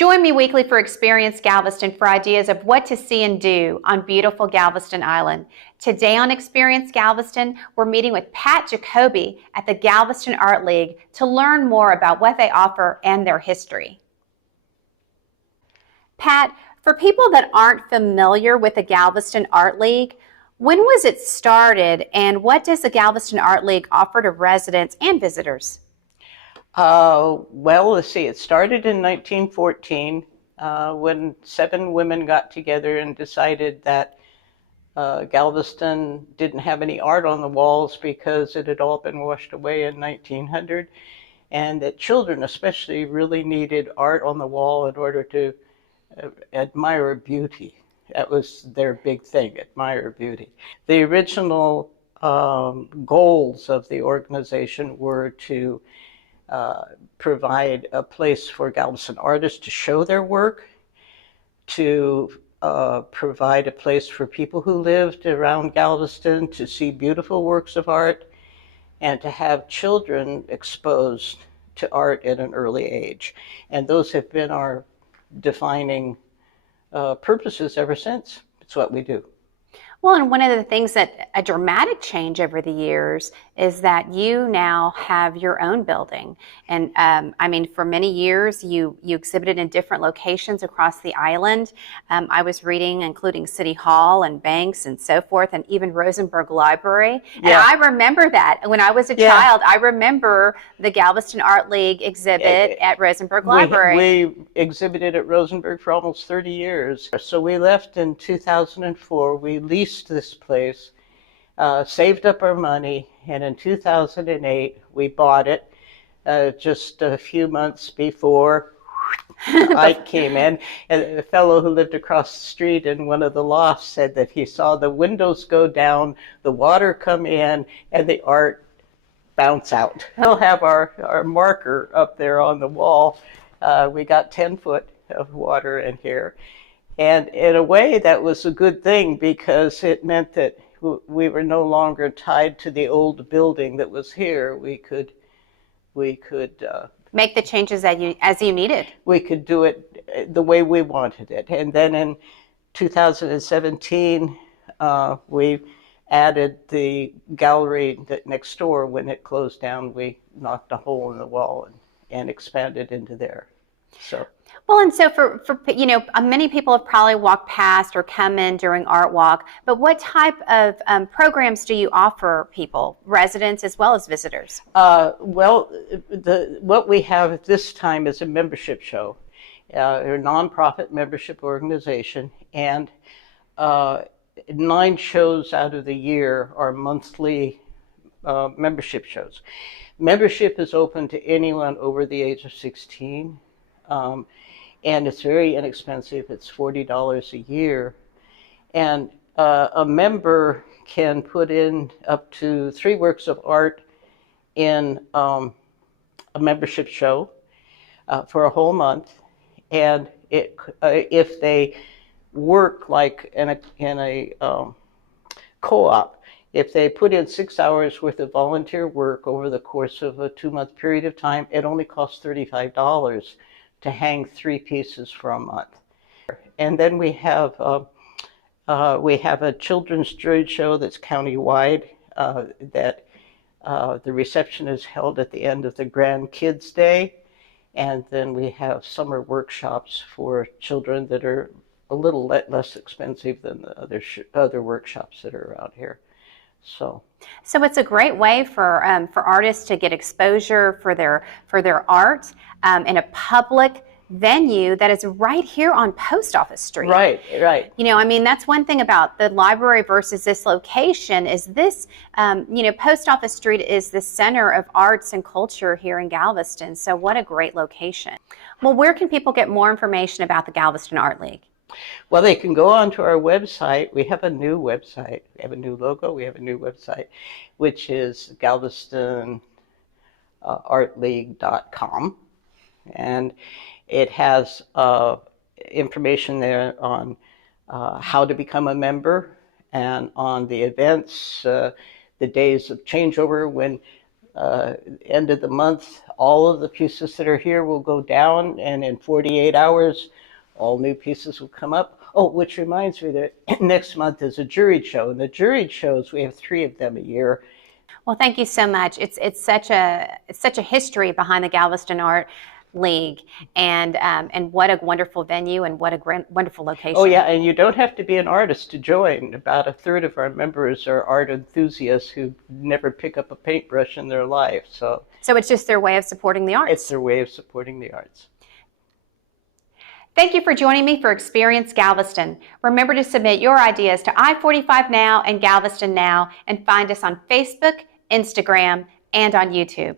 Join me weekly for Experience Galveston for ideas of what to see and do on beautiful Galveston Island. Today on Experience Galveston, we're meeting with Pat Jacoki at the Galveston Art League to learn more about what they offer and their history. Pat, for people that aren't familiar with the Galveston Art League, when was it started and what does the Galveston Art League offer to residents and visitors? Well, let's see, it started in 1914 when 7 women got together and decided that Galveston didn't have any art on the walls because it had all been washed away in 1900, and that children especially really needed art on the wall in order to admire beauty. That was their big thing, admire beauty. The original goals of the organization were to provide a place for Galveston artists to show their work, to provide a place for people who lived around Galveston to see beautiful works of art, and to have children exposed to art at an early age. And those have been our defining purposes ever since. It's what we do. Well, and one of the things that a dramatic change over the years is that you now have your own building. And I mean, for many years, you exhibited in different locations across the island. I was reading, including City Hall and banks and so forth, and even Rosenberg Library. And Yeah. I remember that. When I was a child, I remember the Galveston Art League exhibit at Rosenberg Library. We exhibited at Rosenberg for almost 30 years. So we left in 2004. We leased this place, saved up our money, and in 2008 we bought it just a few months before Ike came in. And a fellow who lived across the street in one of the lofts said that he saw the windows go down, the water come in, and the art bounce out. We'll have our marker up there on the wall. We got 10 foot of water in here. And in a way, that was a good thing because it meant that we were no longer tied to the old building that was here. We could make the changes as you needed. We could do it the way we wanted it. And then in 2017, we added the gallery next door. When it closed down, we knocked a hole in the wall and expanded into there. So. Well, and so for many people have probably walked past or come in during Art Walk, but what type of programs do you offer people, residents as well as visitors? Well, what we have at this time is a membership show, a nonprofit membership organization, and 9 shows out of the year are monthly membership shows. Membership is open to anyone over the age of 16. And it's very inexpensive. It's $40 a year. And a member can put in up to 3 works of art in a membership show for a whole month. And if they work like in a co-op, if they put in 6 hours worth of volunteer work over the course of a 2-month period of time, it only costs $35 to hang 3 pieces for a month. And then we have a children's jewelry show that's countywide, that the reception is held at the end of the Grand Kids Day. And then we have summer workshops for children that are a little less expensive than the other workshops that are around here. So it's a great way for artists to get exposure for their art in a public venue that is right here on Postoffice Street. Right. I mean, that's one thing about the library versus this location is this, Postoffice Street is the center of arts and culture here in Galveston. So what a great location. Well, where can people get more information about the Galveston Art League? Well, they can go onto our website. We have a new website. We have a new logo. We have a new website, which is galvestonartleague.com. And it has information there on how to become a member and on the events, the days of changeover when End of the month, all of the pieces that are here will go down, and in 48 hours, all new pieces will come up. Oh, which reminds me that next month is a juried show, and the juried shows, we have 3 of them a year. Well, thank you so much. It's such a history behind the Galveston Art League, and what a wonderful venue, and what a wonderful location. Oh yeah, and you don't have to be an artist to join. About a third of our members are art enthusiasts who never pick up a paintbrush in their life. So it's just their way of supporting the arts. It's their way of supporting the arts. Thank you for joining me for Experience Galveston. Remember to submit your ideas to I-45 Now and Galveston Now, and find us on Facebook, Instagram, and on YouTube.